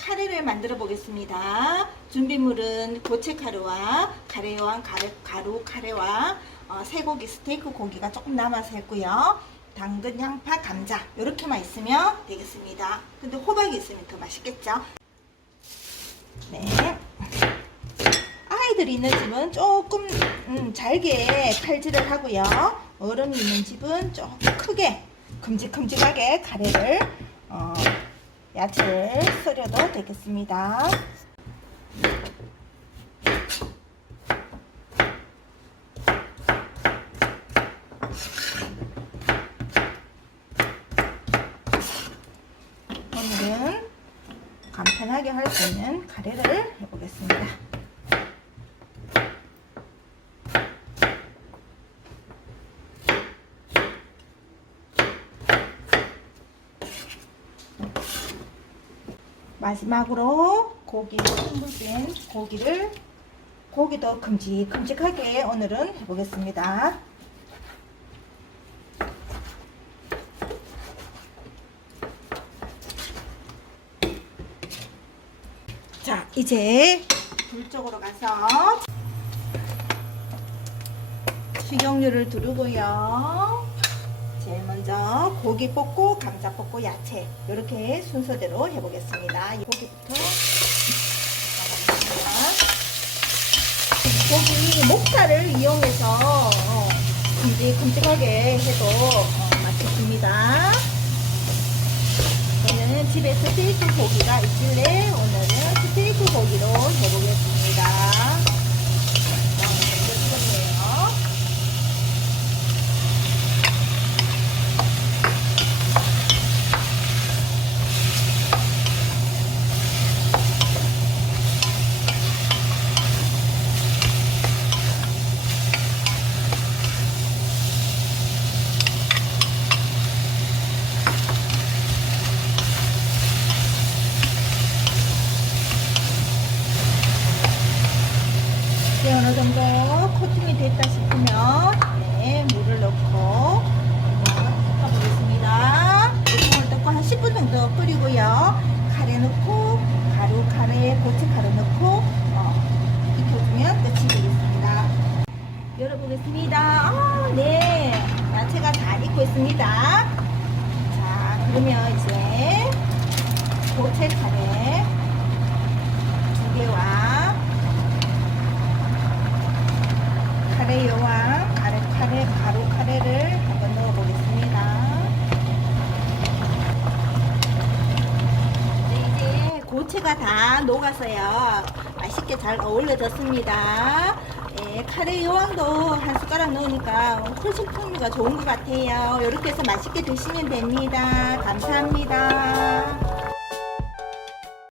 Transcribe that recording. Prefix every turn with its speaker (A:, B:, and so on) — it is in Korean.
A: 카레를 만들어 보겠습니다. 준비물은 고체 카레와 카레와 가루, 가루 카레와 어, 쇠고기 스테이크 고기가 조금 남아서 했고요. 당근, 양파, 감자 이렇게만 있으면 되겠습니다. 근데 호박이 있으면 더 맛있겠죠? 네. 아이들이 있는 집은 조금 음, 잘게 칼질을 하고요. 어른이 있는 집은 조금 크게 큼직큼직하게 카레를 어, 야채를 썰어도 되겠습니다. 오늘은 간편하게 할 수 있는 카레를 해보겠습니다. 마지막으로 고기 뺀 고기를 고기도 큼직큼직하게 오늘은 해보겠습니다. 자, 이제 불 쪽으로 가서 식용유를 두르고요. 제일 먼저 고기 볶고 감자 볶고 야채 이렇게 순서대로 해보겠습니다. 고기부터. 고기 목살을 이용해서 어, 큼직큼직하게 해도 어, 맛있습니다. 저는 집에 스테이크 고기가 있길래 오늘은 스테이크 고기로 해보겠습니다. 이제 어느 정도 코팅이 됐다 싶으면 네, 물을 넣고 볶아보겠습니다. 물을 넣고 한 10분 정도 끓이고요. 카레 넣고 가루 카레 카레 넣고 어, 익혀주면 끝이 되겠습니다. 열어보겠습니다. 아, 네, 야채가 다 익고 있습니다. 자, 그러면 이제 고체 카레 두 개와 카레 여왕, 카레, 카레, 가루 카레를 한번 넣어보겠습니다. 네, 이제 고체가 다 녹아서요. 맛있게 잘 어울려졌습니다. 예, 카레 여왕도 한 숟가락 넣으니까 훨씬 풍미가 좋은 것 같아요. 이렇게 해서 맛있게 드시면 됩니다. 감사합니다.